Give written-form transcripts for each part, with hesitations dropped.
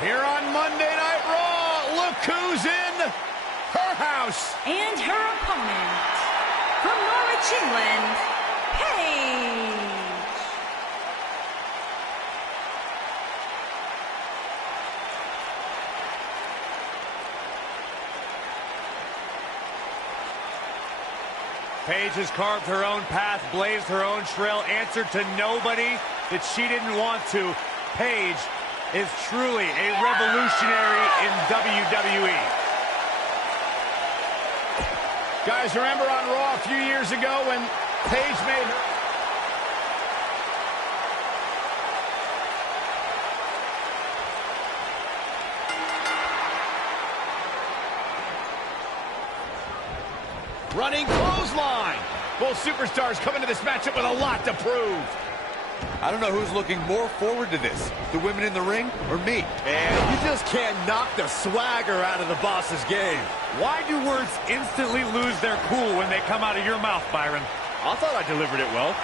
Here on Monday Night Raw, look who's in her house. And her opponent, from Norwich, England, Paige. Paige has carved her own path, blazed her own trail, answered to nobody that she didn't want to. Paige is truly a revolutionary in WWE. Guys, remember on Raw a few years ago when Paige made her... Running clothesline. Both superstars come into this matchup with a lot to prove. I don't know who's looking more forward to this, the women in the ring or me. And you just can't knock the swagger out of the boss's game. Why do words instantly lose their cool when they come out of your mouth, Byron? I thought I delivered it well.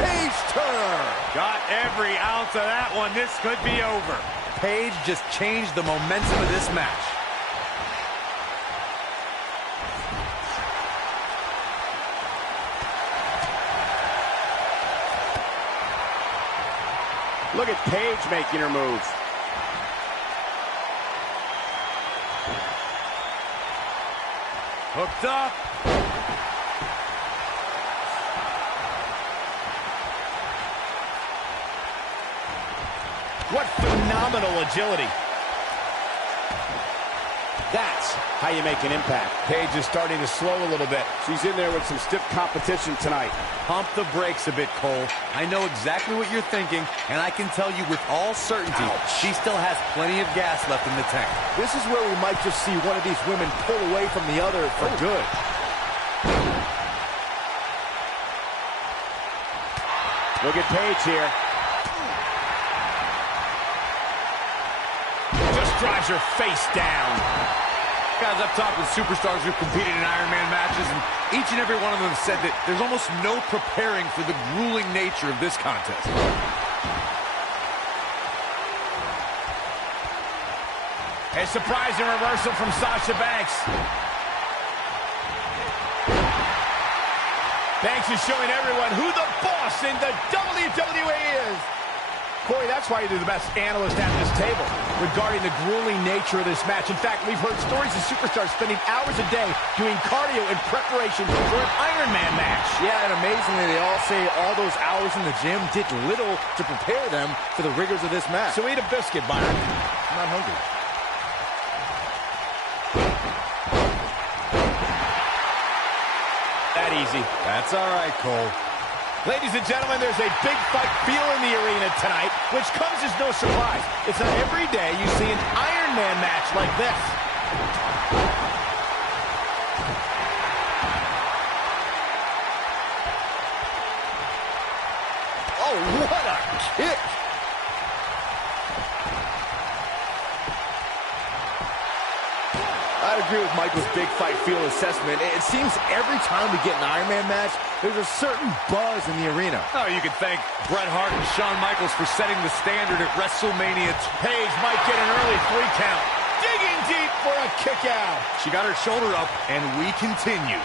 Paige turn. Got every ounce of that one. This could be over. Paige just changed the momentum of this match. Look at Paige making her moves. Hooked up. What phenomenal agility. That's how you make an impact. Paige is starting to slow a little bit. She's in there with some stiff competition tonight. Pump the brakes a bit, Cole. I know exactly what you're thinking, and I can tell you with all certainty, she still has plenty of gas left in the tank. This is where we might just see one of these women pull away from the other for good. Look at Paige here. Just drives her face down. Guys, I've talked with superstars who've competed in Iron Man matches, and each and every one of them said that there's almost no preparing for the grueling nature of this contest. A surprising reversal from Sasha Banks. Banks is showing everyone who the boss in the WWE is. Corey, that's why you're the best analyst at this table regarding the grueling nature of this match. In fact, we've heard stories of superstars spending hours a day doing cardio in preparation for an Iron Man match. Yeah, and amazingly, they all say all those hours in the gym did little to prepare them for the rigors of this match. So eat a biscuit, Byron. I'm not hungry. That easy. That's all right, Cole. Ladies and gentlemen, there's a big fight feel in the arena tonight, which comes as no surprise. It's not every day you see an Iron Man match like this. Oh, what a kick! I'd agree with Michael's big fight feel assessment. It seems every time we get an Iron Man match, there's a certain buzz in the arena. Oh, you can thank Bret Hart and Shawn Michaels for setting the standard at WrestleMania. Paige might get an early 3 count. Digging deep for a kick out. She got her shoulder up, and we continue.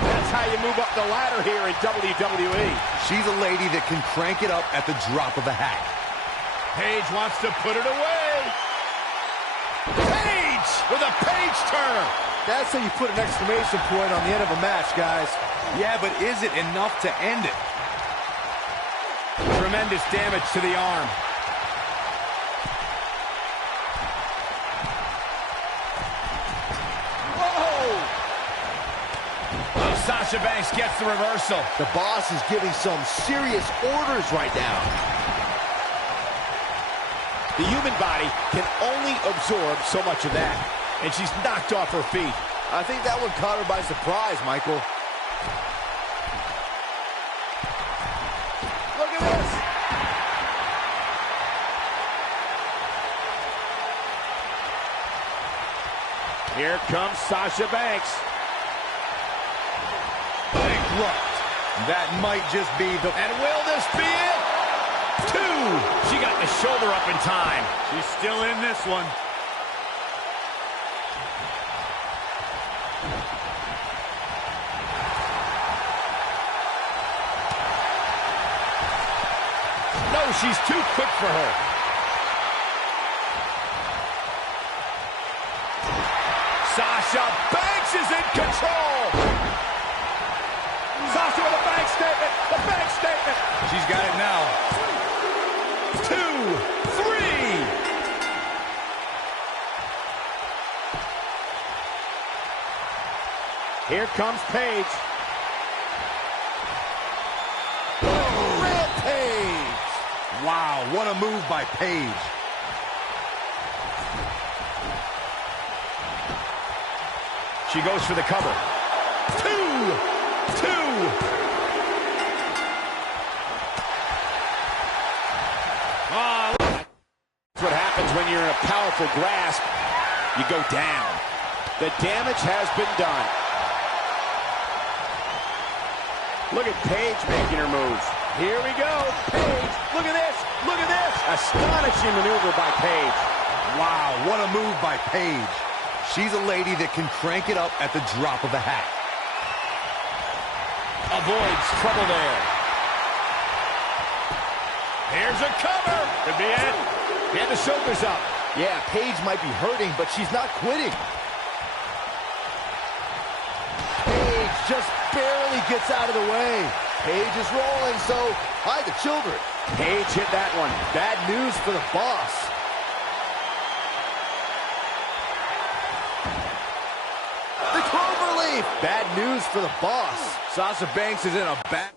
That's how you move up the ladder here in WWE. She's a lady that can crank it up at the drop of a hat. Paige wants to put it away. Paige with a Paige turner. That's how you put an exclamation point on the end of a match, guys. Yeah, but is it enough to end it? Tremendous damage to the arm. Whoa! Oh, Sasha Banks gets the reversal. The boss is giving some serious orders right now. The human body can only absorb so much of that. And she's knocked off her feet. I think that one caught her by surprise, Michael. Look at this. Here comes Sasha Banks. Bankrupt. That might just be the... And will this be it? 2. She got the shoulder up in time. She's still in this one. No, she's too quick for her. Sasha Banks is in control. Sasha with a bank statement. The bank statement. She's got it now. 2, 3. Here comes Paige. Rampage! Wow, what a move by Paige. She goes for the cover. 2. Oh, That's what happens when you're in a powerful grasp. You go down. The damage has been done. Look at Paige making her moves. Here we go. Paige, look at this. Look at this. Astonishing maneuver by Paige. Wow, what a move by Paige. She's a lady that can crank it up at the drop of a hat. Avoids trouble there. Here's a cover. could be it. And the shoulders up. Yeah, Paige might be hurting, but she's not quitting. Paige just barely gets out of the way. Paige is rolling, so hide the children. Paige hit that one. Bad news for the boss. The cloverleaf. Bad news for the boss. Sasha Banks is in a bad...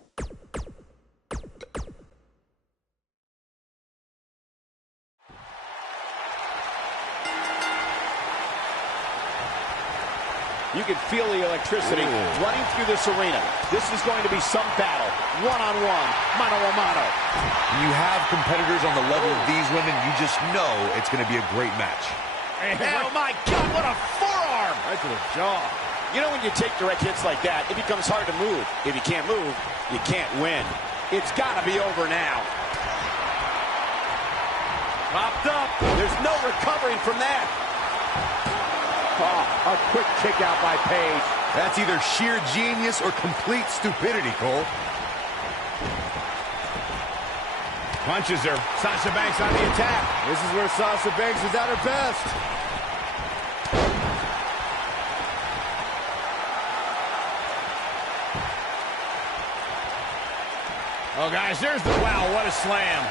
You can feel the electricity running through this arena. This is going to be some battle. One-on-one, mano-a-mano. You have competitors on the level of these women, you just know it's going to be a great match. Oh, my God, what a forearm! Right to the jaw. You know when you take direct hits like that, it becomes hard to move. If you can't move, you can't win. It's got to be over now. Popped up. There's no recovering from that. Oh, a quick kick out by Paige. That's either sheer genius or complete stupidity, Cole. Punches her. Sasha Banks on the attack. This is where Sasha Banks is at her best. Oh, guys, there's the... Wow, what a slam.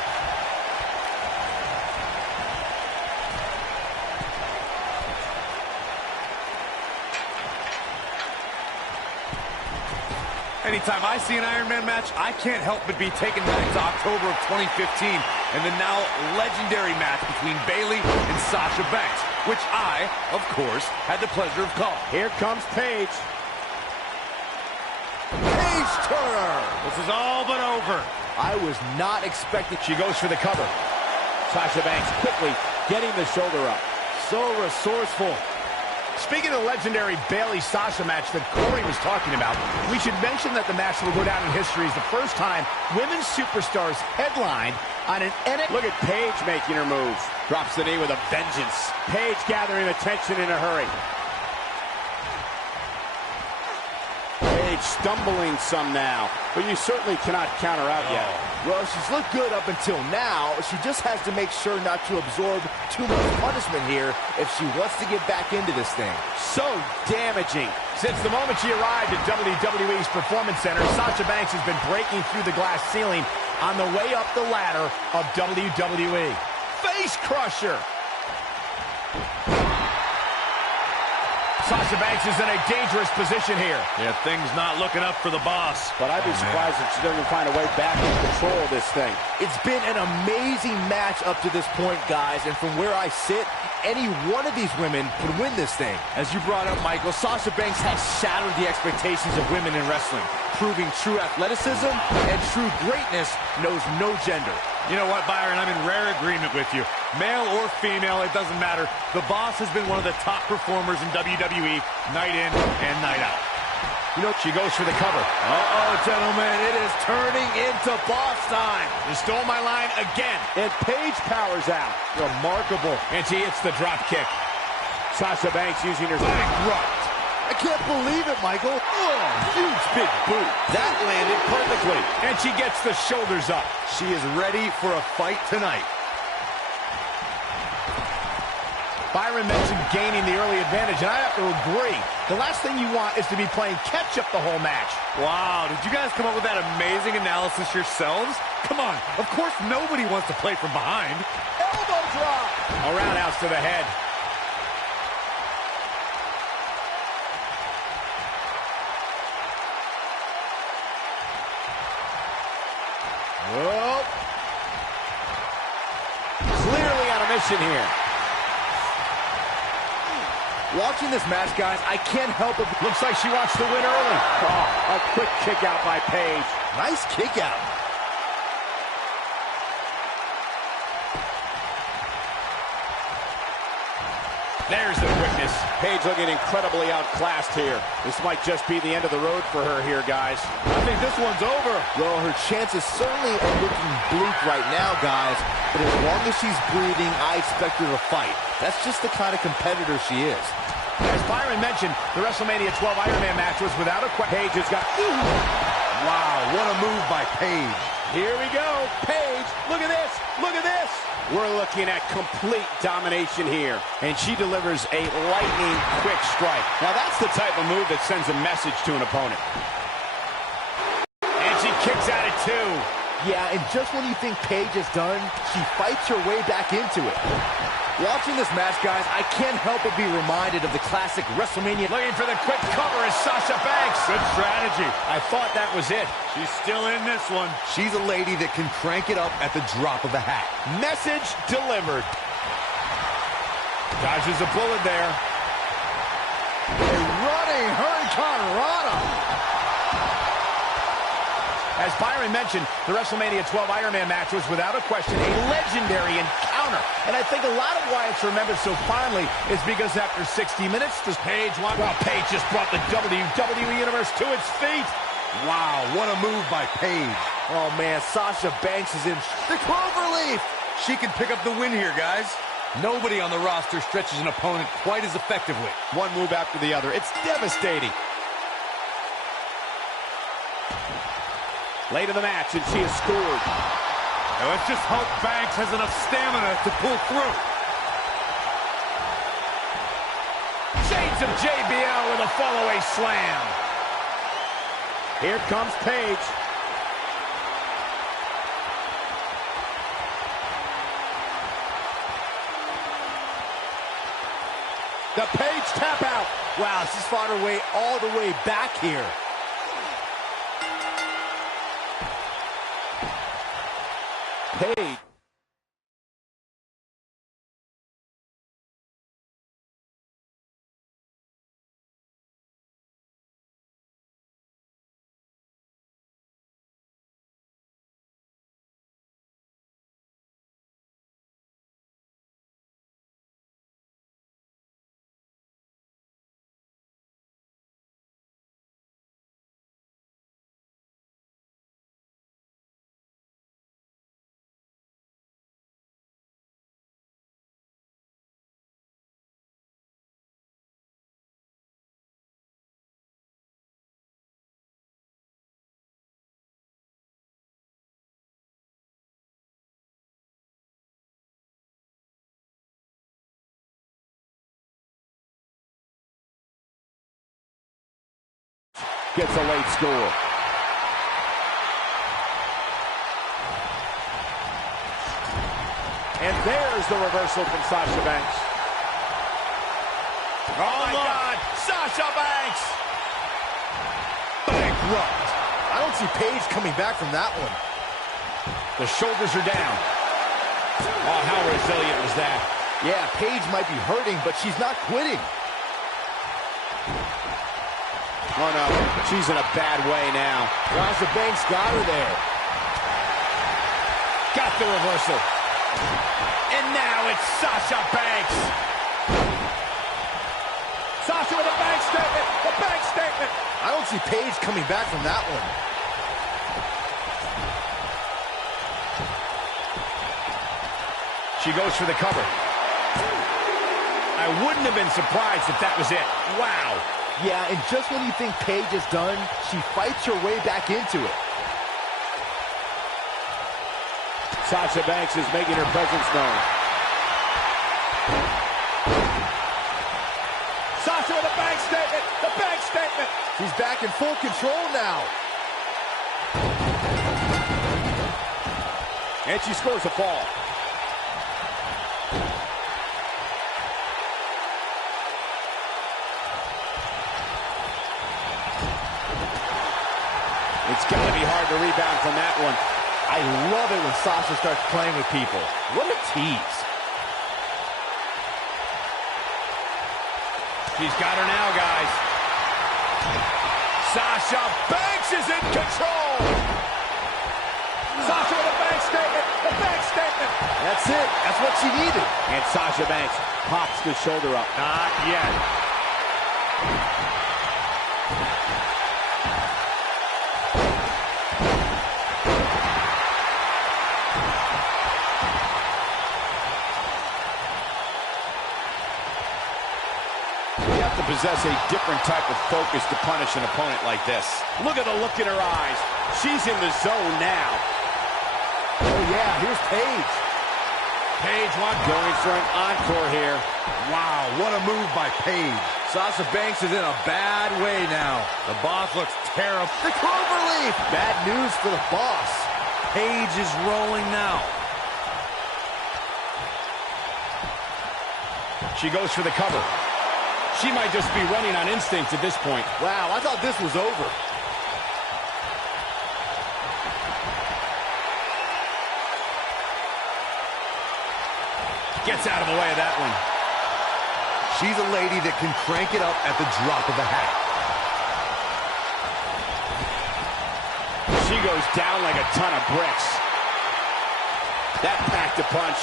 Anytime I see an Iron Man match, I can't help but be taken back to October of 2015 and the now legendary match between Bayley and Sasha Banks, which I, of course, had the pleasure of calling. Here comes Paige. Paige Turner. This is all but over. I was not expecting. She goes for the cover. Sasha Banks quickly getting the shoulder up. So resourceful. Speaking of the legendary Bayley-Sasha match that Corey was talking about, we should mention that the match will go down in history as the first time women's superstars headlined on an NXT. Look at Paige making her moves. Drops the knee with a vengeance. Paige gathering attention in a hurry. Paige stumbling some now, but you certainly cannot count her out yet. Well, she's looked good up until now. She just has to make sure not to absorb too much punishment here if she wants to get back into this thing. So damaging. Since the moment she arrived at WWE's Performance Center, Sasha Banks has been breaking through the glass ceiling on the way up the ladder of WWE. Face crusher. Sasha Banks is in a dangerous position here. Yeah, things not looking up for the boss. But I'd be surprised if she doesn't find a way back in control of this thing. It's been an amazing match up to this point, guys, and from where I sit, any one of these women could win this thing. As you brought up, Michael, Sasha Banks has shattered the expectations of women in wrestling, proving true athleticism and true greatness knows no gender. You know what, Byron? I'm in rare agreement with you. Male or female, it doesn't matter. The boss has been one of the top performers in WWE, night in and night out. You know, she goes for the cover. Uh-oh, gentlemen, it is turning into boss time. You stole my line again. And Paige powers out. Remarkable. And she hits the drop kick. Sasha Banks using her Bankrupt. I can't believe it, Michael. Oh, huge big boot. That landed perfectly. And she gets the shoulders up. She is ready for a fight tonight. Byron mentioned gaining the early advantage, and I have to agree. The last thing you want is to be playing catch-up the whole match. Wow, did you guys come up with that amazing analysis yourselves? Come on, of course nobody wants to play from behind. Elbow drop. A roundhouse to the head. Oh. Clearly on a mission here. Watching this match, guys, I can't help but... Looks like she wants to win early. Oh, a quick kick out by Paige. Nice kick out. There's the quickness. Paige looking incredibly outclassed here. This might just be the end of the road for her here, guys. I think this one's over. Well, her chances certainly are looking bleak right now, guys. But as long as she's breathing, I expect her to fight. That's just the kind of competitor she is. As Byron mentioned, the WrestleMania 12 Iron Man match was without a question. Paige has got... Wow, what a move by Paige. Here we go. Paige, look at this. Look at this. We're looking at complete domination here. And she delivers a lightning quick strike. Now that's the type of move that sends a message to an opponent. And she kicks out at 2. Yeah, and just when you think Paige is done, she fights her way back into it. Watching this match, guys, I can't help but be reminded of the classic WrestleMania. Looking for the quick cover is Sasha Banks. Good strategy. I thought that was it. She's still in this one. She's a lady that can crank it up at the drop of a hat. Message delivered. Dodges a bullet there. A running hurricanrana. As Byron mentioned, the WrestleMania 12 Iron Man match was without a question a legendary encounter. And I think a lot of why it's remembered so fondly is because after 60 minutes, does Paige want... Well, Paige just brought the WWE Universe to its feet. Wow, what a move by Paige. Oh, man, Sasha Banks is in the cloverleaf. She can pick up the win here, guys. Nobody on the roster stretches an opponent quite as effectively. One move after the other. It's devastating. Late in the match, and she has scored. Now let's just hope Banks has enough stamina to pull through. Shades of JBL with a follow-away slam. Here comes Paige. The Paige tap out. Wow, she's fought her way all the way back here. Paige. Gets a late score. And there's the reversal from Sasha Banks. Oh my God, Sasha Banks! Bankrupt. I don't see Paige coming back from that one. The shoulders are down. Oh, how resilient was that? Yeah, Paige might be hurting, but she's not quitting. Oh, no. She's in a bad way now. Sasha Banks got her there. Got the reversal. And now it's Sasha Banks. Sasha with a bank statement. The bank statement. I don't see Paige coming back from that one. She goes for the cover. I wouldn't have been surprised if that was it. Wow. Yeah, and just when you think Paige is done, she fights her way back into it. Sasha Banks is making her presence known. Sasha with a bank statement. The bank statement. She's back in full control now. And she scores a fall. It's got to be hard to rebound from that one. I love it when Sasha starts playing with people. What a tease. She's got her now, guys. Sasha Banks is in control. Sasha with a bank statement. The bank statement. That's it. That's what she needed. And Sasha Banks pops the shoulder up. Not yet. Possess a different type of focus to punish an opponent like this. Look at the look in her eyes. She's in the zone now. Oh, yeah, here's Paige. Paige going for an encore here. Wow, what a move by Paige. Sasha Banks is in a bad way now. The boss looks terrible. The cloverleaf. Bad news for the boss. Paige is rolling now. She goes for the cover. She might just be running on instinct at this point. Wow, I thought this was over. Gets out of the way of that one. She's a lady that can crank it up at the drop of a hat. She goes down like a ton of bricks. That packed a punch.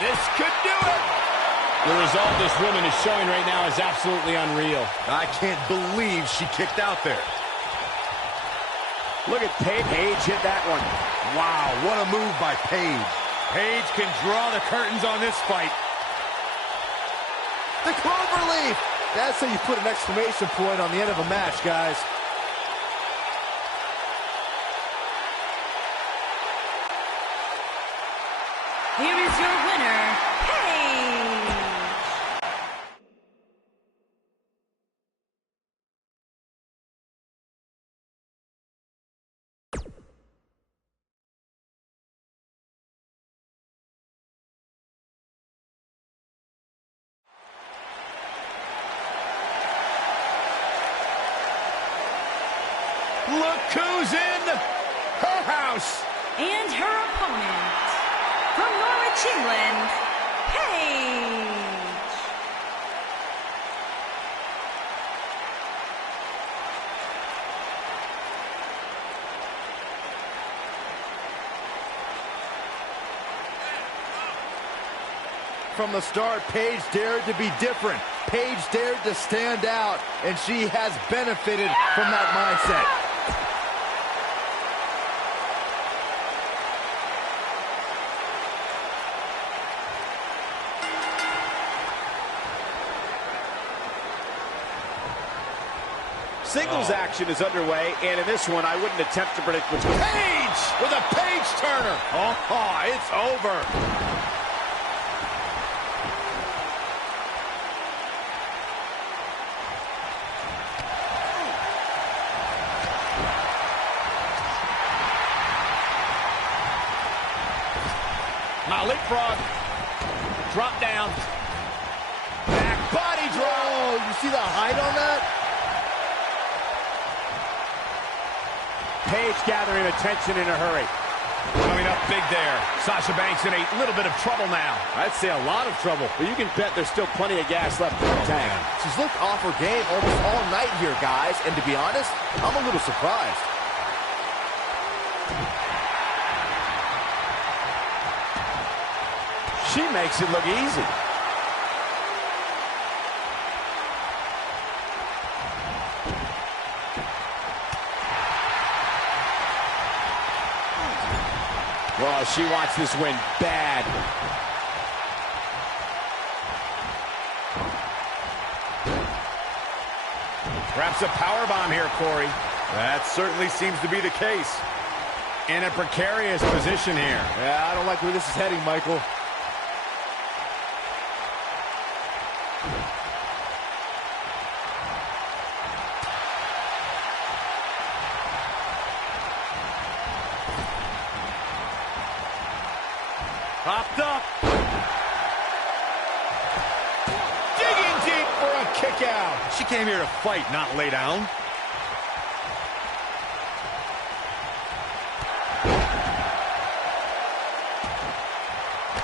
This could do it. The result this woman is showing right now is absolutely unreal. I can't believe she kicked out there. Look at Paige. Paige hit that one. Wow, what a move by Paige. Paige can draw the curtains on this fight. The cloverleaf. That's how you put an exclamation point on the end of a match, guys. Here is your winner, Paige. Look who's in her house. And her opponent, from Norwich, England, Paige. From the start, Paige dared to be different. Paige dared to stand out, and she has benefited from that mindset. Singles action is underway, and in this one, I wouldn't attempt to predict which one. Paige with a Paige Turner. Oh, it's over. Now leapfrog. Drop down. Back body drop. Oh, you see the height on that? Paige gathering attention in a hurry. Coming up big there. Sasha Banks in a little bit of trouble now. I'd say a lot of trouble, but you can bet there's still plenty of gas left in the tank. She's looked off her game almost all night here, guys. And to be honest, I'm a little surprised. She makes it look easy. Well, she wants this win bad. Perhaps a powerbomb here, Corey. That certainly seems to be the case. In a precarious position here. Yeah, I don't like where this is heading, Michael. Popped up. Digging deep for a kick out. She came here to fight, not lay down.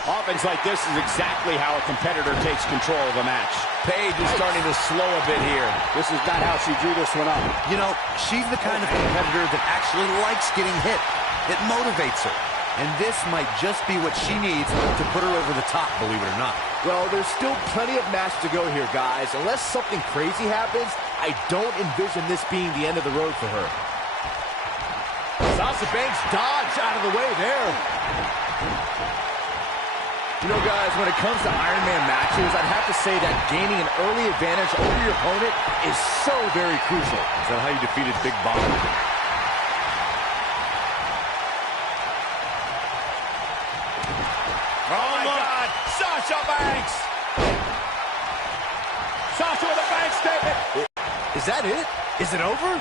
Offense like this is exactly how a competitor takes control of a match. Paige is starting to slow a bit here. This is not how she drew this one up. You know, she's the kind of competitor that actually likes getting hit. It motivates her. And this might just be what she needs to put her over the top, believe it or not. Well, there's still plenty of match to go here, guys. Unless something crazy happens, I don't envision this being the end of the road for her. Sasha Banks dodged out of the way there. You know, guys, when it comes to Iron Man matches, I'd have to say that gaining an early advantage over your opponent is so very crucial. Is that how you defeated Big Bob? Oh, my God. Sasha Banks. Sasha with a bank statement. Is that it? Is it over?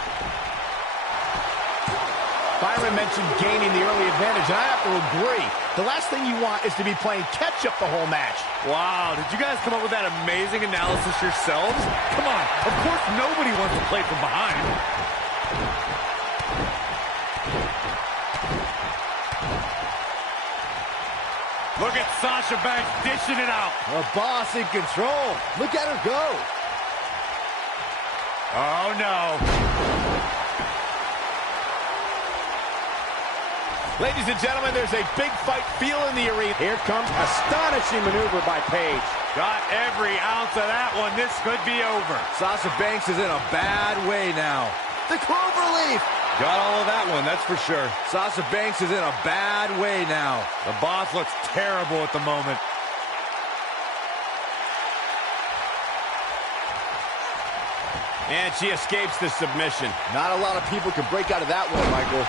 Byron mentioned gaining the early advantage, and I have to agree. The last thing you want is to be playing catch-up the whole match. Wow, did you guys come up with that amazing analysis yourselves? Come on, of course nobody wants to play from behind. Look at Sasha Banks dishing it out. A boss in control. Look at her go. Oh, no. Ladies and gentlemen, there's a big fight feel in the arena. Here comes astonishing maneuver by Paige. Got every ounce of that one. This could be over. Sasha Banks is in a bad way now. The cloverleaf. Got all of that one, that's for sure. Sasha Banks is in a bad way now. The boss looks terrible at the moment. And she escapes the submission. Not a lot of people can break out of that one, Michael.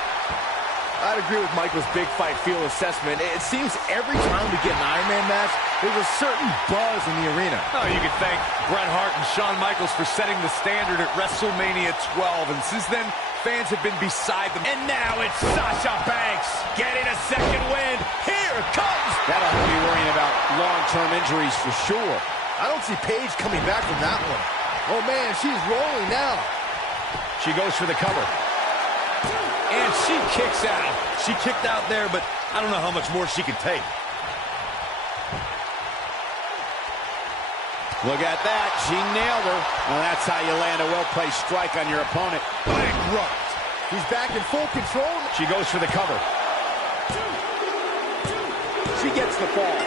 I'd agree with Michael's big fight feel assessment. It seems every time we get an Iron Man match, there's a certain buzz in the arena. Oh, you can thank Bret Hart and Shawn Michaels for setting the standard at WrestleMania 12. And since then, fans have been beside them. And now it's Sasha Banks getting a second win. Here it comes. That'll have you worrying about long-term injuries for sure. I don't see Paige coming back from that one. Oh, man, she's rolling now. She goes for the cover. And she kicks out. She kicked out there, but I don't know how much more she can take. Look at that. She nailed her. Well, that's how you land a well-placed strike on your opponent. Bankrupt. He's back in full control. She goes for the cover. She gets the fall.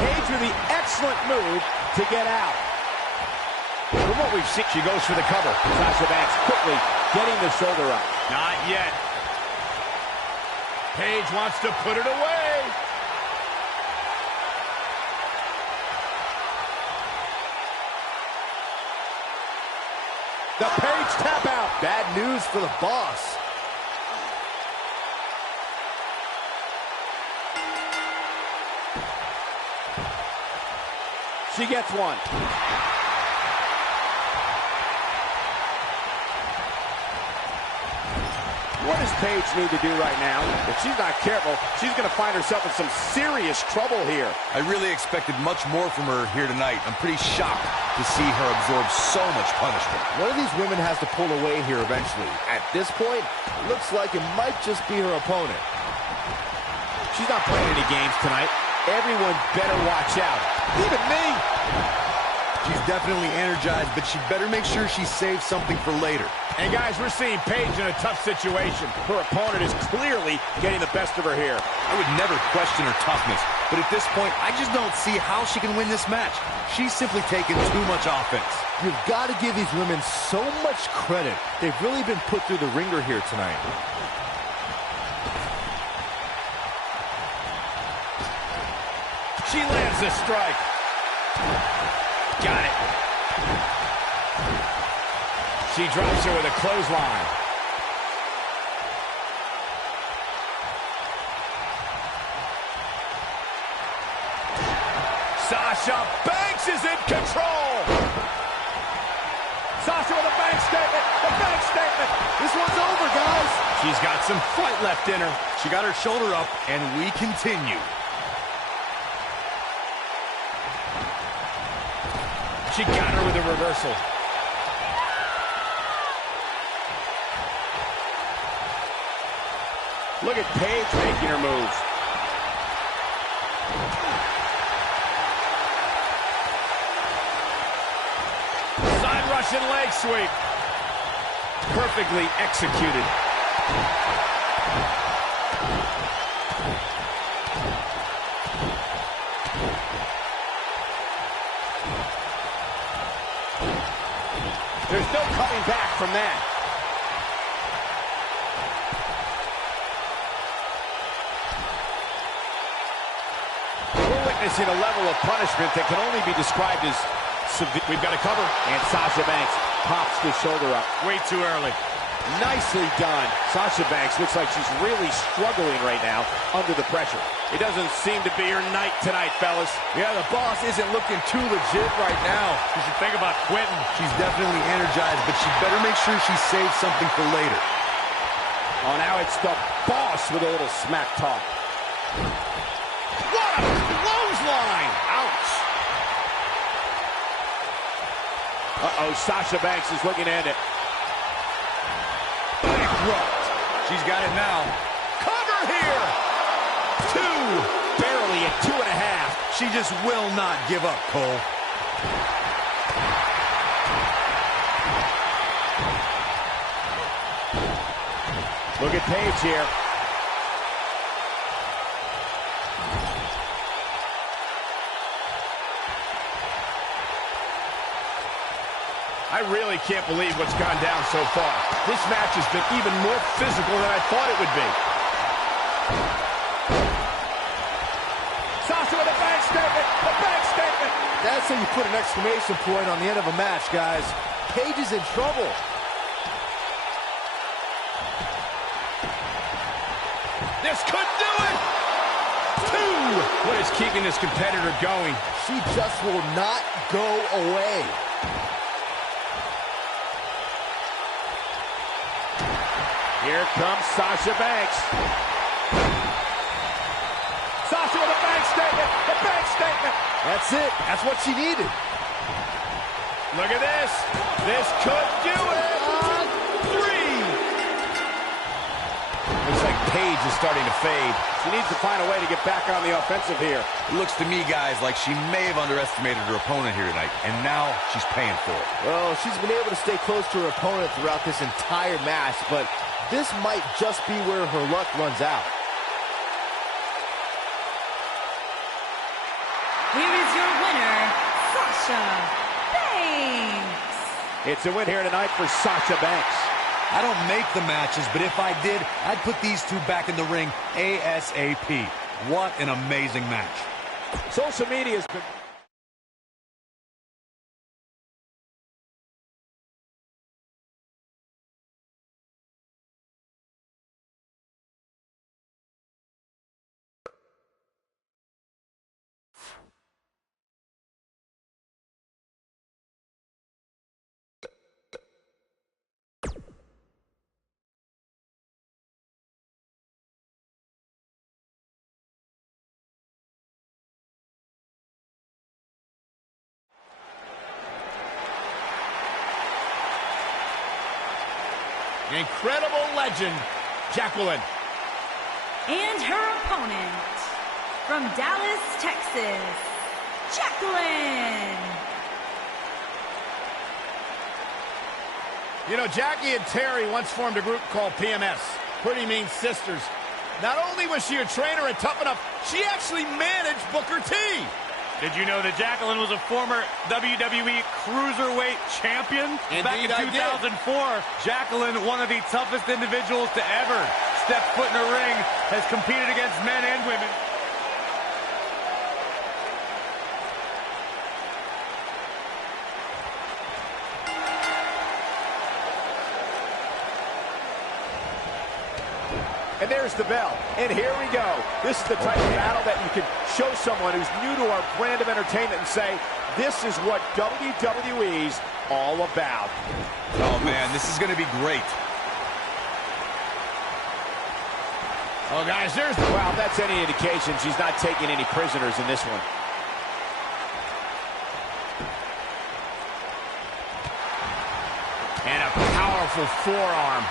Paige with the excellent move to get out. From what we've seen, she goes for the cover. Sasha Banks quickly getting the shoulder up. Not yet. Paige wants to put it away. The Paige tap out. Bad news for the boss. She gets one. What does Paige need to do right now? If she's not careful, she's going to find herself in some serious trouble here. I really expected much more from her here tonight. I'm pretty shocked to see her absorb so much punishment. One of these women has to pull away here eventually. At this point, it looks like it might just be her opponent. She's not playing any games tonight. Everyone better watch out. Even me. She's definitely energized, but she better make sure she saves something for later. And guys, we're seeing Paige in a tough situation. Her opponent is clearly getting the best of her here. I would never question her toughness, but at this point, I just don't see how she can win this match. She's simply taken too much offense. You've got to give these women so much credit. They've really been put through the ringer here tonight. She lands a strike. Got it. She drops her with a clothesline. Sasha Banks is in control. Sasha with a bank statement. A bank statement. This one's over, guys. She's got some fight left in her. She got her shoulder up, and we continue. She got her with a reversal. Look at Paige making her moves. Side Russian leg sweep. Perfectly executed. There's no coming back from that. We're witnessing a level of punishment that can only be described as severe. We've got a cover. And Sasha Banks pops the shoulder up. Way too early. Nicely done. Sasha Banks looks like she's really struggling right now under the pressure. It doesn't seem to be her night tonight, fellas. Yeah, the boss isn't looking too legit right now. You should think about quitting. She's definitely energized, but she better make sure she saves something for later. Oh, now it's the boss with a little smack talk. What a clothesline! Ouch! Uh-oh, Sasha Banks is looking at it. Bankrupt. She's got it now. Cover here! 2, barely at 2.5. She just will not give up, Cole. Look at Paige here. I really can't believe what's gone down so far. This match has been even more physical than I thought it would be. Sasha with a bank statement! A bank statement! That's how you put an exclamation point on the end of a match, guys. Paige is in trouble. This could do it! 2! What is keeping this competitor going? She just will not go away. Here comes Sasha Banks. Sasha with a bank statement! A bank statement! That's it. That's what she needed. Look at this. This could do it. 3. Looks like Paige is starting to fade. She needs to find a way to get back on the offensive here. It looks to me, guys, like she may have underestimated her opponent here tonight, and now she's paying for it. Well, she's been able to stay close to her opponent throughout this entire match, but this might just be where her luck runs out. Here is your winner, Sasha Banks. It's a win here tonight for Sasha Banks. I don't make the matches, but if I did, I'd put these two back in the ring ASAP. What an amazing match. Social media has been... Incredible legend, Jacqueline. And her opponent, from Dallas, Texas, Jacqueline. You know, Jackie and Terry once formed a group called PMS, Pretty Mean Sisters. Not only was she a trainer and tough enough, she actually managed Booker T. Did you know that Jacqueline was a former WWE Cruiserweight champion? Back in 2004, Jacqueline, one of the toughest individuals to ever step foot in a ring, has competed against men and women. And there's the bell. And here we go. This is the type of battle that you can show someone who's new to our brand of entertainment and say, this is what WWE's all about. Oh, man, this is going to be great. Oh, guys, wow, if that's any indication, she's not taking any prisoners in this one. And a powerful forearm.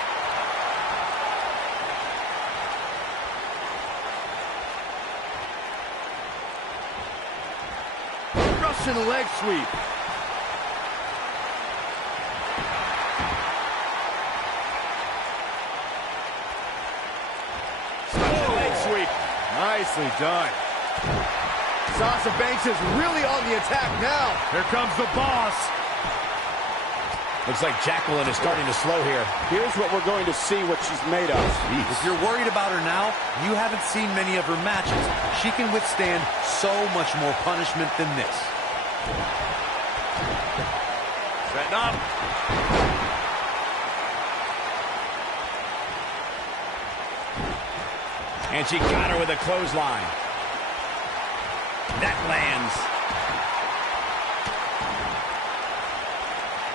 Russian leg sweep. Nicely done. Sasha Banks is really on the attack now. Here comes the boss. Looks like Jacqueline is starting to slow here. Here's what we're going to see what she's made of. Jeez. If you're worried about her now, you haven't seen many of her matches. She can withstand so much more punishment than this. Setting up. And she got her with a clothesline. That lands.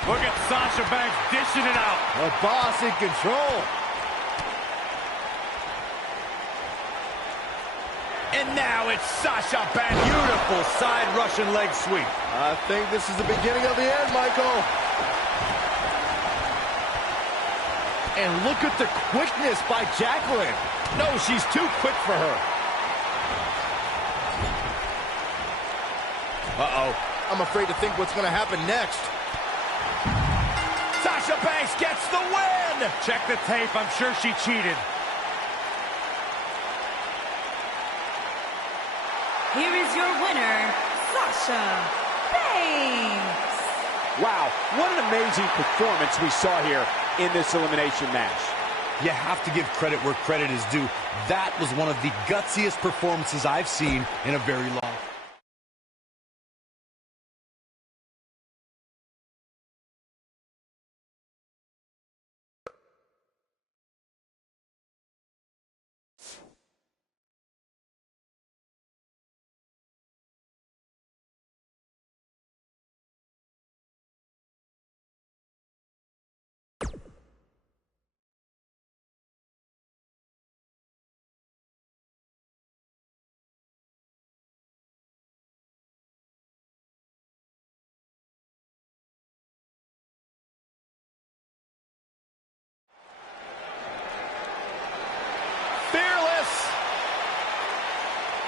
Look at Sasha Banks dishing it out. The boss in control. And now it's Sasha Banks. Beautiful side Russian leg sweep. I think this is the beginning of the end, Michael. And look at the quickness by Jacqueline. No, she's too quick for her. Uh-oh. I'm afraid to think what's going to happen next. Sasha Banks gets the win! Check the tape. I'm sure she cheated. Here is your winner, Sasha Banks. Wow, what an amazing performance we saw here in this elimination match. You have to give credit where credit is due. That was one of the gutsiest performances I've seen in a very long time.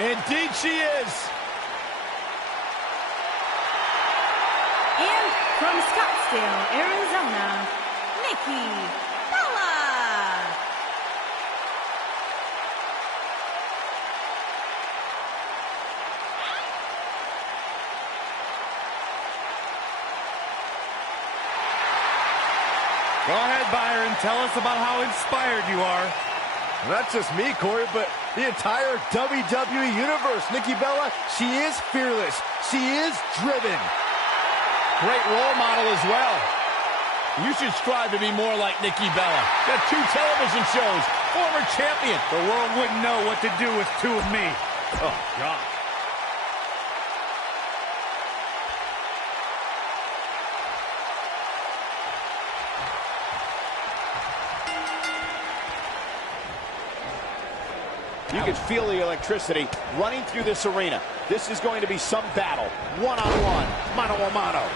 Indeed she is. And from Scottsdale, Arizona, Nikki Bella. Go ahead, Byron. Tell us about how inspired you are. Not just me, Corey, but the entire WWE Universe. Nikki Bella, she is fearless. She is driven. Great role model as well. You should strive to be more like Nikki Bella. Got 2 television shows, former champion. The world wouldn't know what to do with 2 of me. Oh, God. You can feel the electricity running through this arena. This is going to be some battle. One-on-one, mano-a-mano.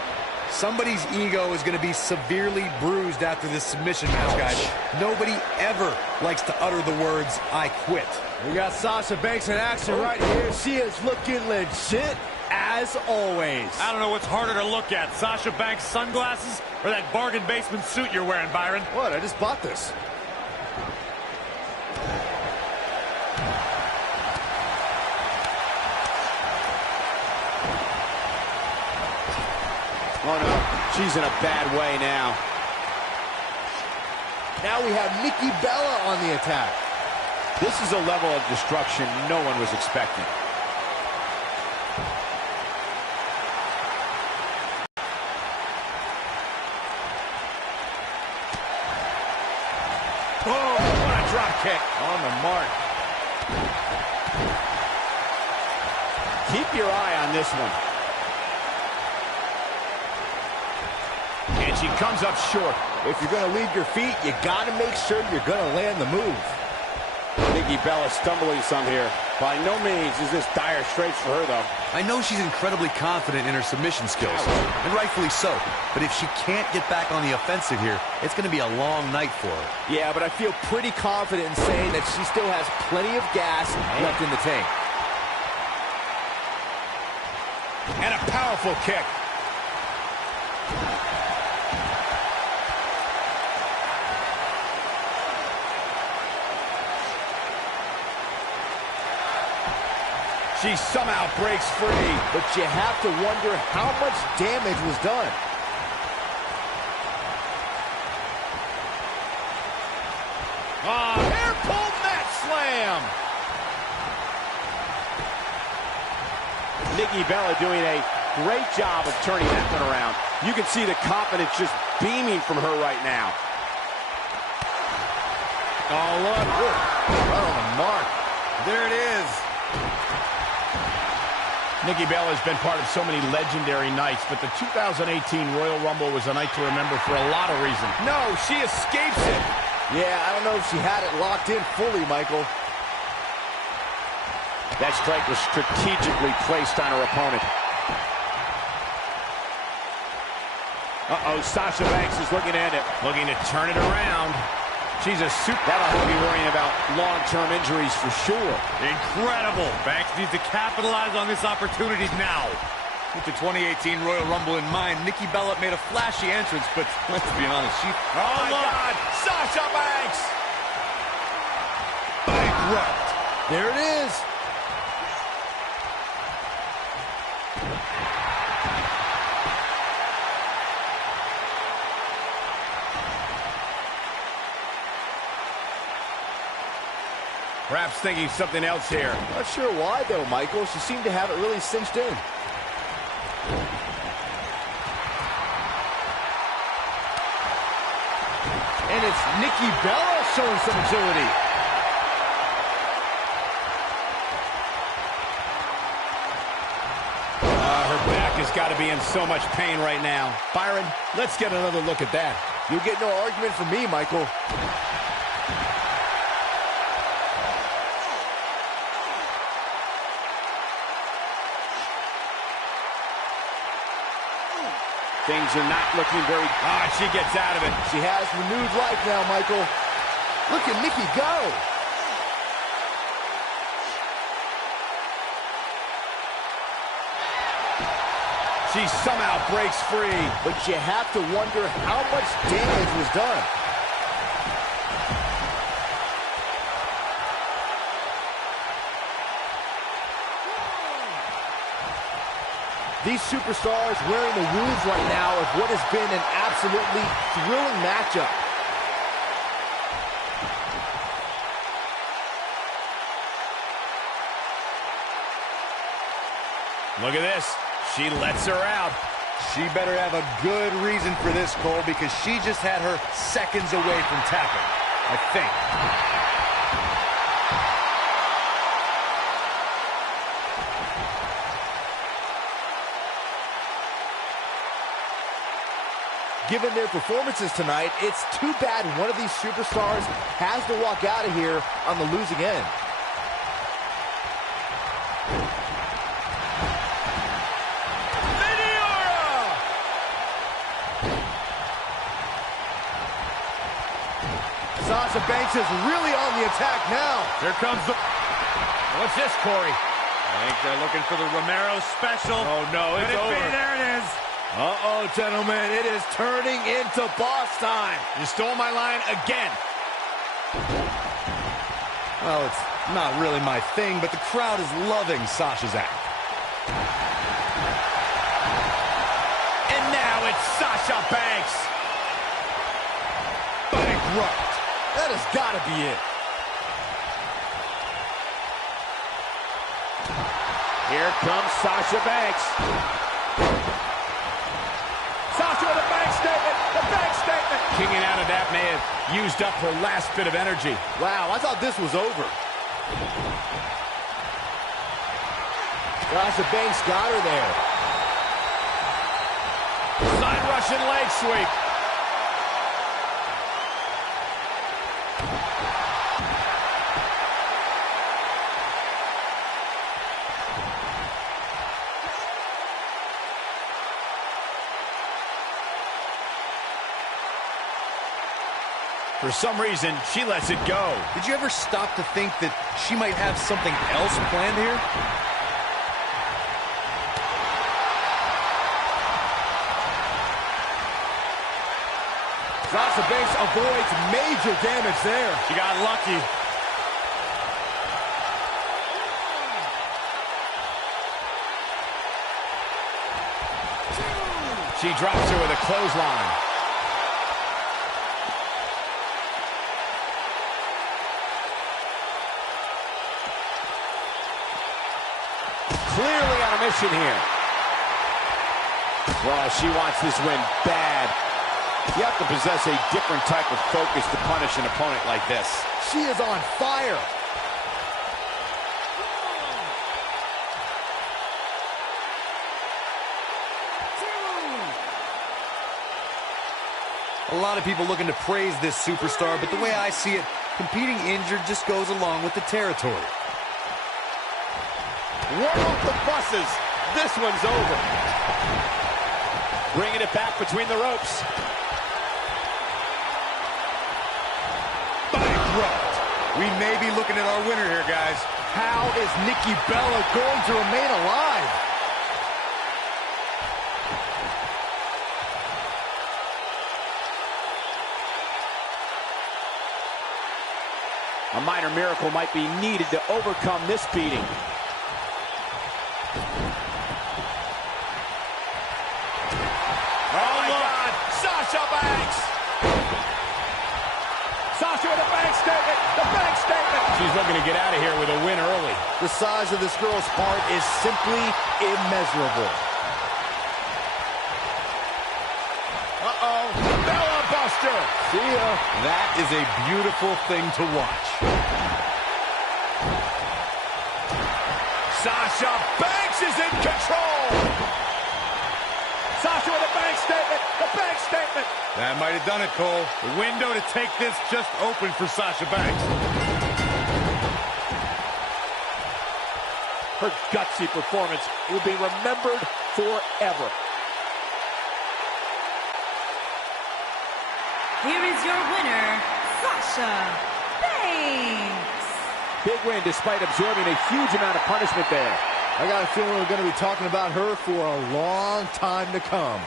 Somebody's ego is going to be severely bruised after this submission match, guys. Nobody ever likes to utter the words, I quit. We got Sasha Banks in action right here. She is looking legit as always. I don't know what's harder to look at, Sasha Banks' sunglasses or that bargain basement suit you're wearing, Byron. What? I just bought this. Oh, no. She's in a bad way now. Now we have Nikki Bella on the attack. This is a level of destruction no one was expecting. Oh, what a drop kick. On the mark. Keep your eye on this one. And she comes up short. If you're going to leave your feet, you got to make sure you're going to land the move. Nikki Bella stumbling some here. By no means is this dire straits for her, though. I know she's incredibly confident in her submission skills, and rightfully so. But if she can't get back on the offensive here, it's going to be a long night for her. Yeah, but I feel pretty confident in saying that she still has plenty of gas left in the tank. And a powerful kick. She somehow breaks free. But you have to wonder how much damage was done. Hair pull mat slam. Nikki Bella doing a great job of turning that one around. You can see the confidence just beaming from her right now. Oh, look. Right on the mark. There it is. Nikki Bella has been part of so many legendary nights, but the 2018 Royal Rumble was a night to remember for a lot of reasons. No, she escapes it. Yeah, I don't know if she had it locked in fully, Michael. That strike was strategically placed on her opponent. Uh-oh, Sasha Banks is looking at it. Looking to turn it around. She's a super. That'll have you worrying about long-term injuries for sure. Incredible. Banks needs to capitalize on this opportunity now. With the 2018 Royal Rumble in mind, Nikki Bella made a flashy entrance, but let's be honest, she... Oh, my God! Sasha Banks! Bankrupt. There it is. Perhaps thinking something else here. Not sure why, though, Michael. She seemed to have it really cinched in. And it's Nikki Bella showing some agility. Her back has got to be in so much pain right now. Byron, let's get another look at that. You'll get no argument from me, Michael. Things are not looking very... she gets out of it. She has renewed life now, Michael. Look at Nikki go. She somehow breaks free. But you have to wonder how much damage was done. These superstars wearing the wounds right now of what has been an absolutely thrilling matchup. Look at this. She lets her out. She better have a good reason for this, Cole, because she just had her seconds away from tapping, I think. Given their performances tonight, it's too bad one of these superstars has to walk out of here on the losing end. Sasha Banks is really on the attack now. Here comes the... What's this, Corey? I think they're looking for the Romero special. Oh, no, it's over. There it is. Uh-oh, gentlemen, it is turning into boss time. You stole my line again. Well, it's not really my thing, but the crowd is loving Sasha's act. And now it's Sasha Banks. Bankrupt. That has got to be it. Here comes Sasha Banks. Sasha with a bank statement. The bank statement. Kicking out of that may have used up her last bit of energy. Wow, I thought this was over. Sasha Banks got her there. Side Russian leg sweep. For some reason, she lets it go. Did you ever stop to think that she might have something else planned here? Sasha Banks avoids major damage there. She got lucky. She drops her with a clothesline. Clearly on a mission here. Well, she wants this win bad. You have to possess a different type of focus to punish an opponent like this. She is on fire. A lot of people looking to praise this superstar, but the way I see it, competing injured just goes along with the territory. Warm up the buses. This one's over. Bringing it back between the ropes. Bankrupt. We may be looking at our winner here, guys. How is Nikki Bella going to remain alive? A minor miracle might be needed to overcome this beating. Oh my God, Sasha Banks! Sasha with a bank statement, the bank statement! She's looking to get out of here with a win early. The size of this girl's heart is simply immeasurable. Uh-oh, Bella Buster! See ya. That is a beautiful thing to watch. Sasha Banks is in control! Sasha with a bank statement, the bank statement! That might have done it, Cole. The window to take this just opened for Sasha Banks. Her gutsy performance will be remembered forever. Here is your winner, Sasha Banks. Big win despite absorbing a huge amount of punishment there. I got a feeling we're going to be talking about her for a long time to come.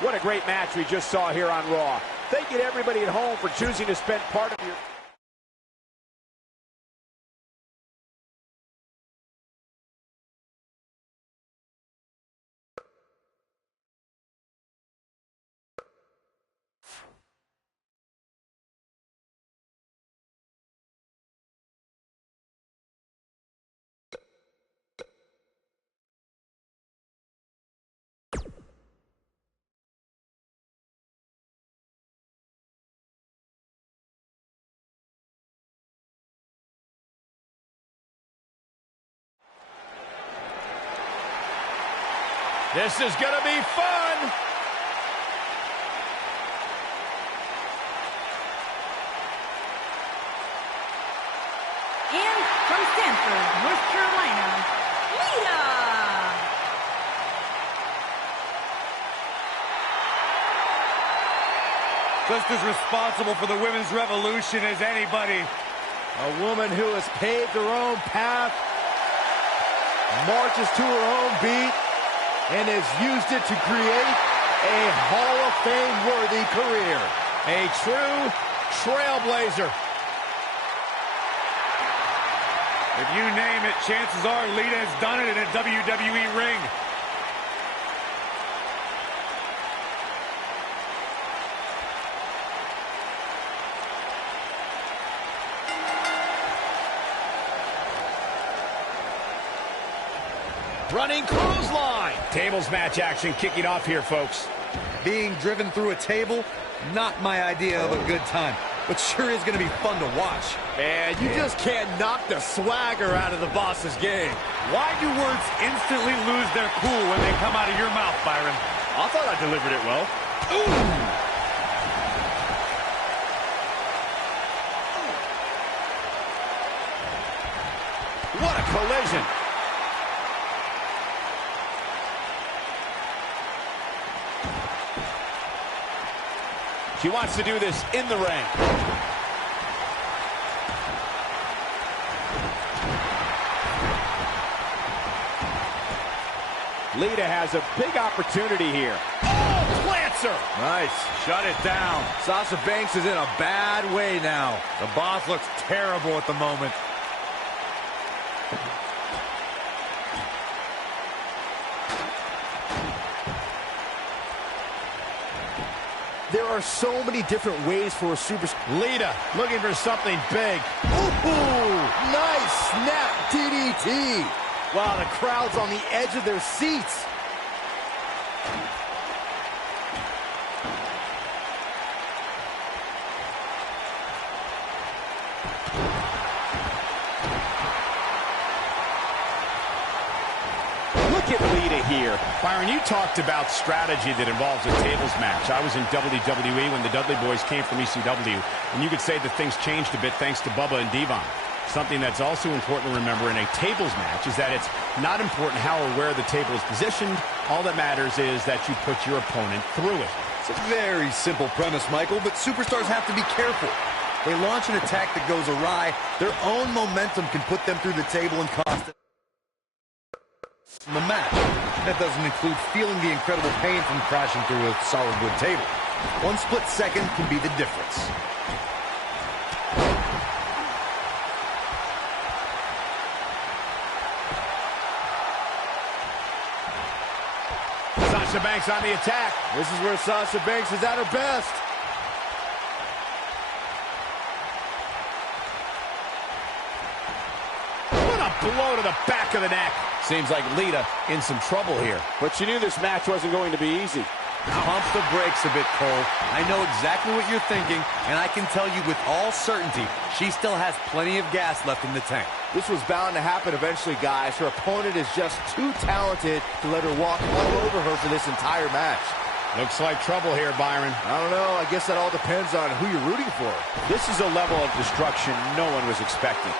What a great match we just saw here on Raw. Thank you to everybody at home for choosing to spend part of your... This is going to be fun. And from Stanford, North Carolina, Lita. Just as responsible for the women's revolution as anybody. A woman who has paved her own path, marches to her own beat, and has used it to create a Hall of Fame-worthy career. A true trailblazer. If you name it, chances are Lita has done it in a WWE ring. Running clothesline. Tables match action kicking off here, folks. Being driven through a table, not my idea of a good time, but sure is going to be fun to watch. And you just can't knock the swagger out of the boss's game. Why do words instantly lose their cool when they come out of your mouth, Byron? I thought I delivered it well. Ooh! What a collision. She wants to do this in the ring. Lita has a big opportunity here. Oh, plants her. Nice. Shut it down. Sasha Banks is in a bad way now. The boss looks terrible at the moment. There are so many different ways for a superstar. Lita looking for something big. Ooh, nice snap DDT. Wow, the crowd's on the edge of their seats. Look at Lita here. Byron, you talked about strategy that involves a tables match. I was in WWE when the Dudley Boys came from ECW, and you could say that things changed a bit thanks to Bubba and Devon. Something that's also important to remember in a tables match is that it's not important how or where the table is positioned. All that matters is that you put your opponent through it. It's a very simple premise, Michael, but superstars have to be careful. They launch an attack that goes awry. Their own momentum can put them through the table and cost them the match. That doesn't include feeling the incredible pain from crashing through a solid wood table. One split second can be the difference. Sasha Banks on the attack. This is where Sasha Banks is at her best. What a blow to the back of the neck. Seems like Lita in some trouble here. But she knew this match wasn't going to be easy. Pump the brakes a bit, Cole. I know exactly what you're thinking, and I can tell you with all certainty, she still has plenty of gas left in the tank. This was bound to happen eventually, guys. Her opponent is just too talented to let her walk all over her for this entire match. Looks like trouble here, Byron. I don't know. I guess that all depends on who you're rooting for. This is a level of destruction no one was expecting.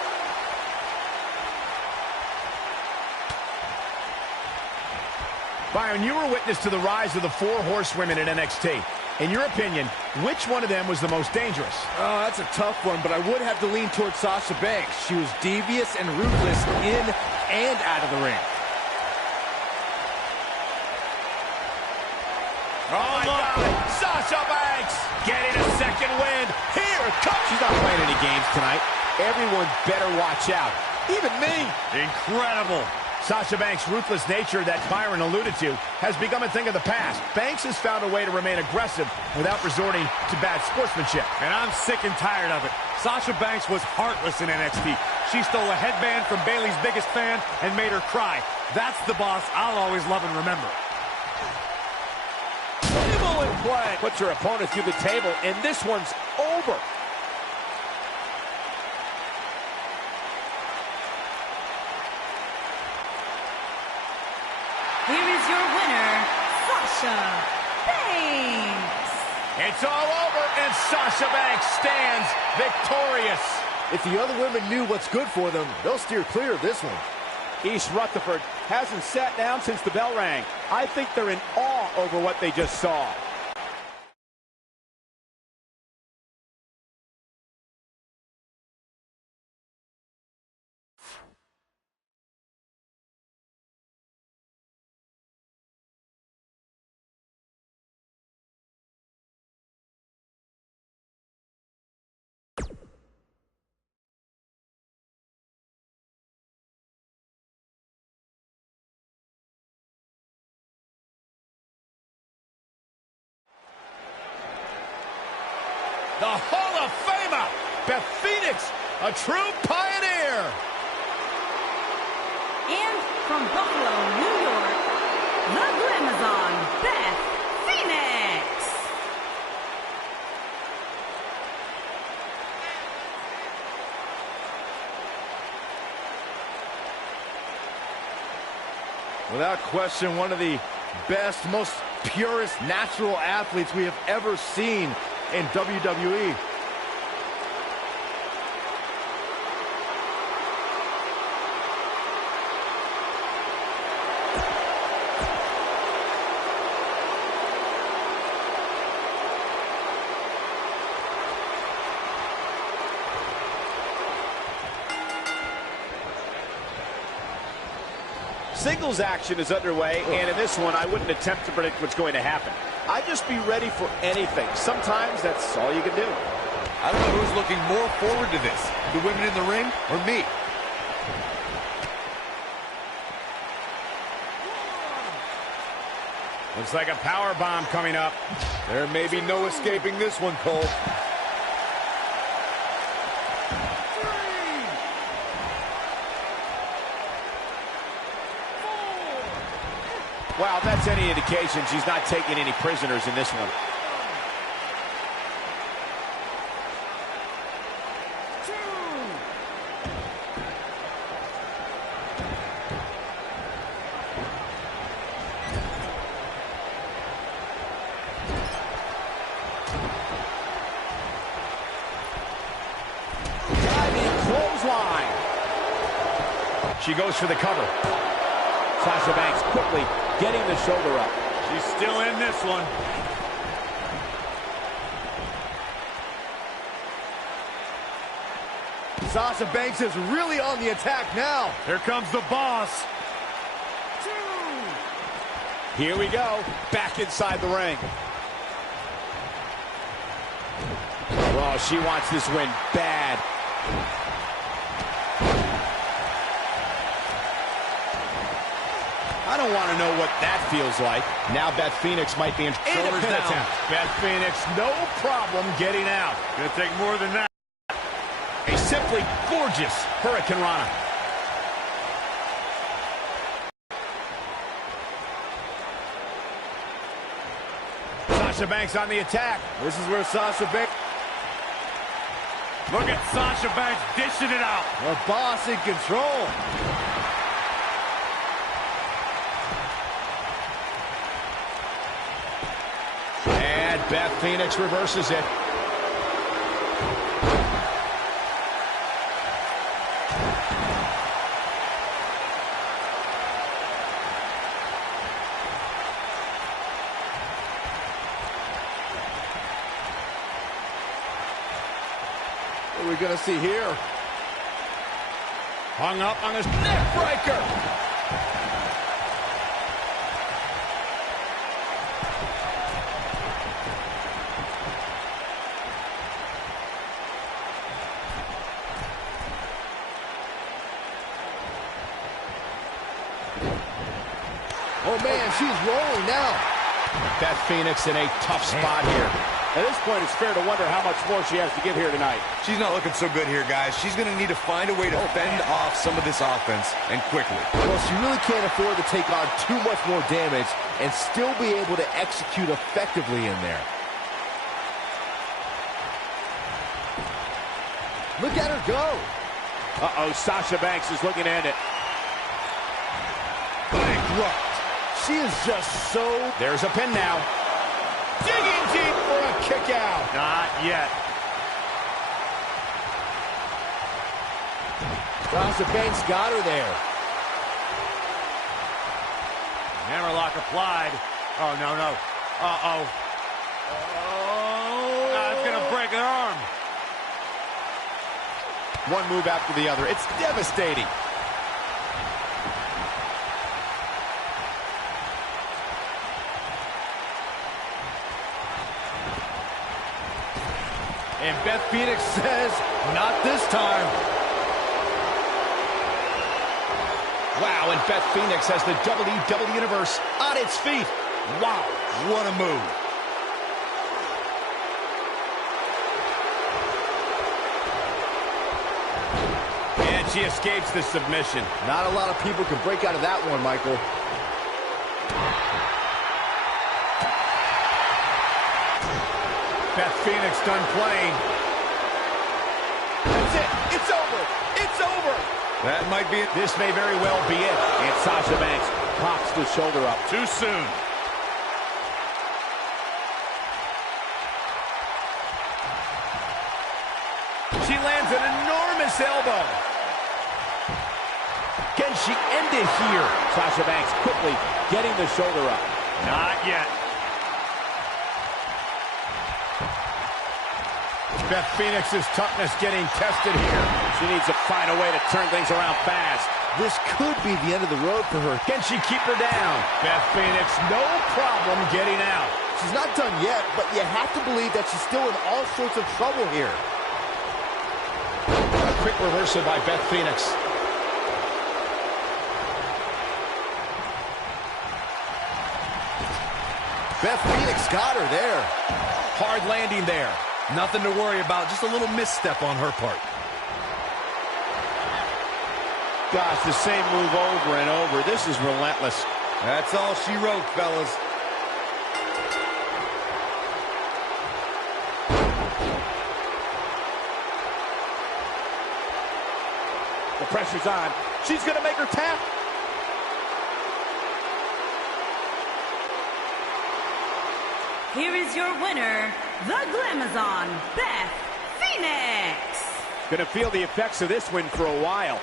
Byron, you were witness to the rise of the 4 horsewomen in NXT. In your opinion, which one of them was the most dangerous? Oh, that's a tough one, but I would have to lean towards Sasha Banks. She was devious and ruthless in and out of the ring. Oh, my God. Sasha Banks getting a second win. Here comes. She's not playing any games tonight. Everyone better watch out. Even me. Incredible. Sasha Banks' ruthless nature that Byron alluded to has become a thing of the past. Banks has found a way to remain aggressive without resorting to bad sportsmanship. And I'm sick and tired of it. Sasha Banks was heartless in NXT. She stole a headband from Bayley's biggest fan and made her cry. That's the boss I'll always love and remember. Table in play. Puts her opponent through the table, and this one's over. Here is your winner, Sasha Banks. It's all over, and Sasha Banks stands victorious. If the other women knew what's good for them, they'll steer clear of this one. East Rutherford hasn't sat down since the bell rang. I think they're in awe over what they just saw. The Hall of Famer, Beth Phoenix, a true pioneer. And from Buffalo, New York, the Glamazon, Beth Phoenix. Without question, one of the best, most purest natural athletes we have ever seen in WWE. Singles action is underway, and in this one, I wouldn't attempt to predict what's going to happen. I'd just be ready for anything. Sometimes that's all you can do. I don't know who's looking more forward to this, the women in the ring or me. Looks like a power bomb coming up. There may be no escaping this one, Cole. Wow, if that's any indication, she's not taking any prisoners in this one. Diving clothesline. She goes for the cover. Sasha Banks quickly getting the shoulder up. She's still in this one. Sasha Banks is really on the attack now. Here comes the boss. Here we go, back inside the ring. Oh, she wants this win bad. I don't want to know what that feels like. Now Beth Phoenix might be in shoulders down. Beth Phoenix, no problem getting out. Gonna take more than that. A simply gorgeous Hurricane Rana. Sasha Banks on the attack. This is where Sasha Banks... Look at Sasha Banks dishing it out. The boss in control. And Beth Phoenix reverses it. What are we going to see here? Hung up on this neck breaker. Oh, man, she's rolling now. Beth Phoenix in a tough spot here. At this point, it's fair to wonder how much more she has to give here tonight. She's not looking so good here, guys. She's going to need to find a way to fend off some of this offense, and quickly. Well, she really can't afford to take on too much more damage and still be able to execute effectively in there. Look at her go. Uh-oh, Sasha Banks is looking to end it. Bankrupt. She is just so... There's a pin now. Digging deep for a kick out. Not yet. Sasha Banks got her there. Hammerlock applied. Oh, no, no. Uh-oh. That's going to break her arm. One move after the other. It's devastating. And Beth Phoenix says, not this time. Wow, and Beth Phoenix has the WWE Universe on its feet. Wow, what a move. And she escapes the submission. Not a lot of people can break out of that one, Michael. Beth Phoenix done playing. That's it. It's over. It's over. That might be it. This may very well be it. And Sasha Banks pops the shoulder up. Too soon. She lands an enormous elbow. Can she end it here? Sasha Banks quickly getting the shoulder up. Not yet. Beth Phoenix's toughness getting tested here. She needs to find a way to turn things around fast. This could be the end of the road for her. Can she keep her down? Beth Phoenix, no problem getting out. She's not done yet, but you have to believe that she's still in all sorts of trouble here. A quick reversal by Beth Phoenix. Beth Phoenix got her there. Hard landing there. Nothing to worry about, just a little misstep on her part. Gosh, the same move over and over. This is relentless. That's all she wrote, fellas. The pressure's on. She's going to make her tap. Here is your winner, the Glamazon, Beth Phoenix. Going to feel the effects of this win for a while.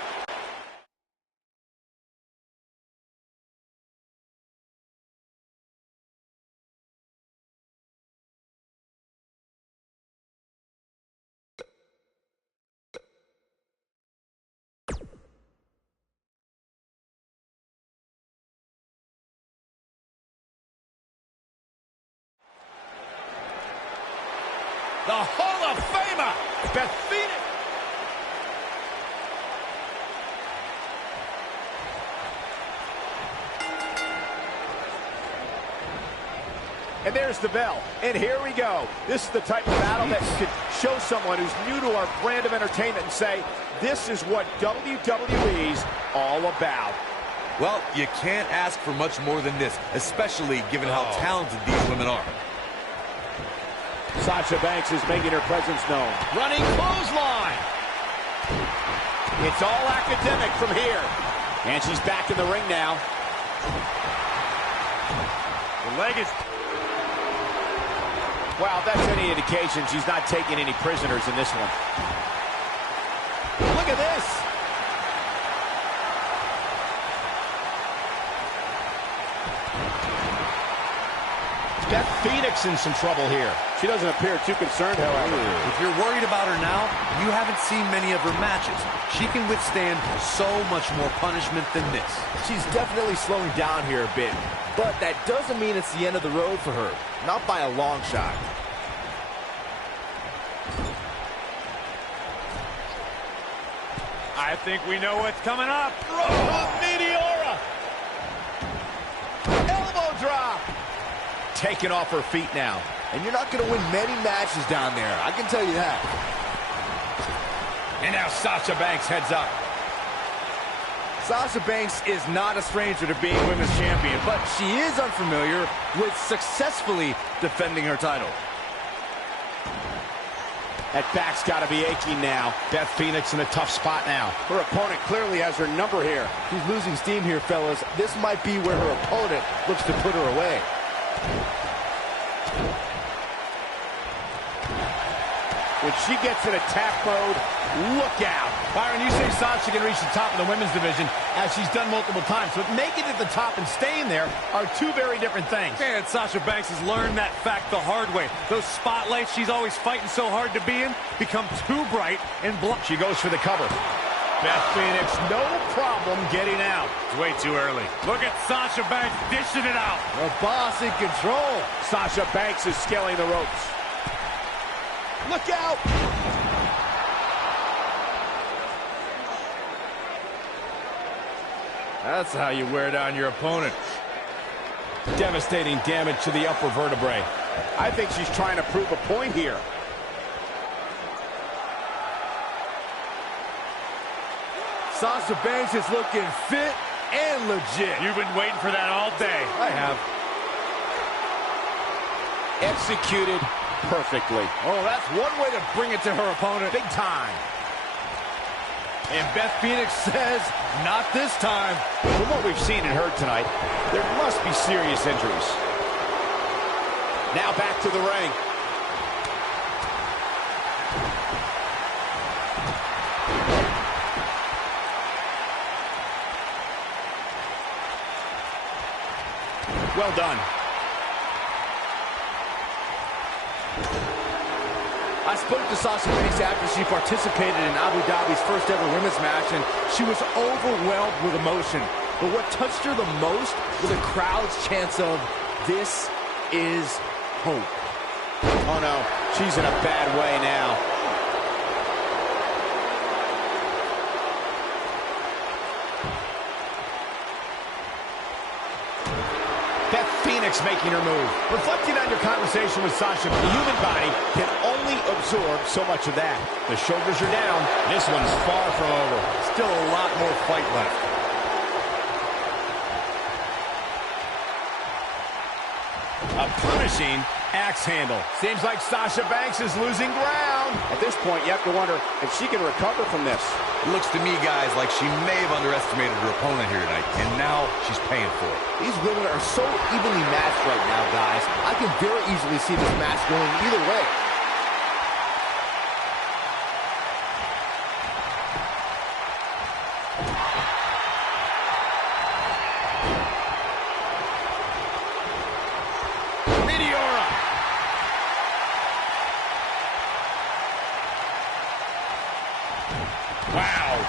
The Hall of Famer, Beth Phoenix. And there's the bell. And here we go. This is the type of battle that could show someone who's new to our brand of entertainment and say, this is what WWE's all about. Well, you can't ask for much more than this, especially given how talented these women are. Sasha Banks is making her presence known. Running clothesline. It's all academic from here. And she's back in the ring now. The leg is... Wow, if that's any indication, she's not taking any prisoners in this one. Look at this. Beth Phoenix in some trouble here. She doesn't appear too concerned, however. If you're worried about her now, you haven't seen many of her matches. She can withstand so much more punishment than this. She's definitely slowing down here a bit, but that doesn't mean it's the end of the road for her. Not by a long shot. I think we know what's coming up. Meteora. Elbow drop. Taken off her feet now. And you're not going to win many matches down there. I can tell you that. And now Sasha Banks heads up. Sasha Banks is not a stranger to being women's champion, but she is unfamiliar with successfully defending her title. That back's got to be aching now. Beth Phoenix in a tough spot now. Her opponent clearly has her number here. She's losing steam here, fellas. This might be where her opponent looks to put her away. When she gets in attack mode, look out. Byron, you say Sasha can reach the top of the women's division, as she's done multiple times. But making it at the top and staying there are two very different things. And Sasha Banks has learned that fact the hard way. Those spotlights she's always fighting so hard to be in become too bright and She goes for the cover. Beth Phoenix, no problem getting out. It's way too early. Look at Sasha Banks dishing it out. The boss in control. Sasha Banks is scaling the ropes. Look out! That's how you wear down your opponent. Devastating damage to the upper vertebrae. I think she's trying to prove a point here. Sasha Banks is looking fit and legit. You've been waiting for that all day. I have. Executed perfectly. Oh, that's one way to bring it to her opponent. Big time. And Beth Phoenix says, not this time. From what we've seen and heard tonight, there must be serious injuries. Now back to the ring. Well done. I spoke to Sasha Banks after she participated in Abu Dhabi's first ever women's match, and she was overwhelmed with emotion. But what touched her the most was the crowd's chants of, "This is hope." Oh no, she's in a bad way now. Beth Phoenix making her move. Reflecting on your conversation with Sasha, the human body can only absorb so much of that. The shoulders are down. This one's far from over. Still a lot more fight left. A punishing axe handle. Seems like Sasha Banks is losing ground. At this point, you have to wonder if she can recover from this. It looks to me, guys, like she may have underestimated her opponent here tonight, and now she's paying for it. These women are so evenly matched right now, guys. I can very easily see this match going either way. Wow.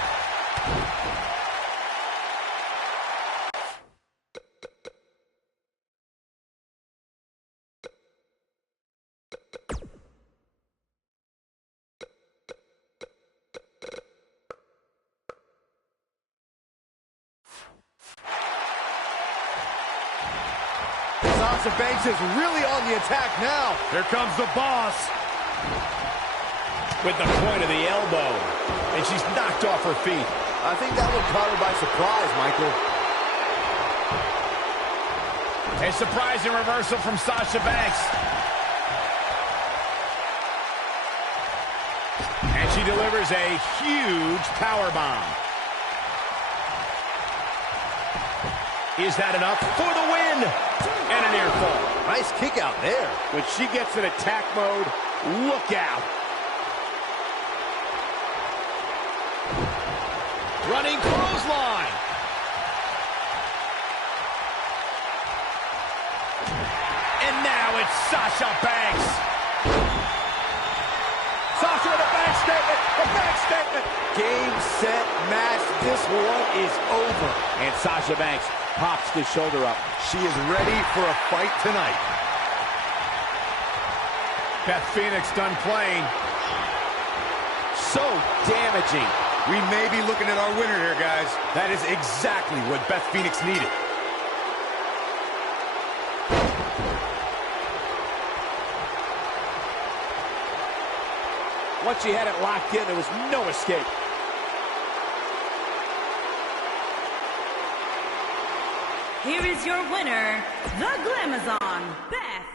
Sasha Banks is really on the attack now. Here comes the boss. With the point of the elbow. And she's knocked off her feet. I think that one caught her by surprise, Michael. A surprising reversal from Sasha Banks. And she delivers a huge powerbomb. Is that enough for the win? And a near fall. Nice kick out there. When she gets in attack mode, look out. Running clothesline. And now it's Sasha Banks. Sasha with a back statement. A back statement. Game, set, match. This one is over. And Sasha Banks pops the shoulder up. She is ready for a fight tonight. Beth Phoenix done playing. So damaging. We may be looking at our winner here, guys. That is exactly what Beth Phoenix needed. Once she had it locked in, there was no escape. Here is your winner, the Glamazon, Beth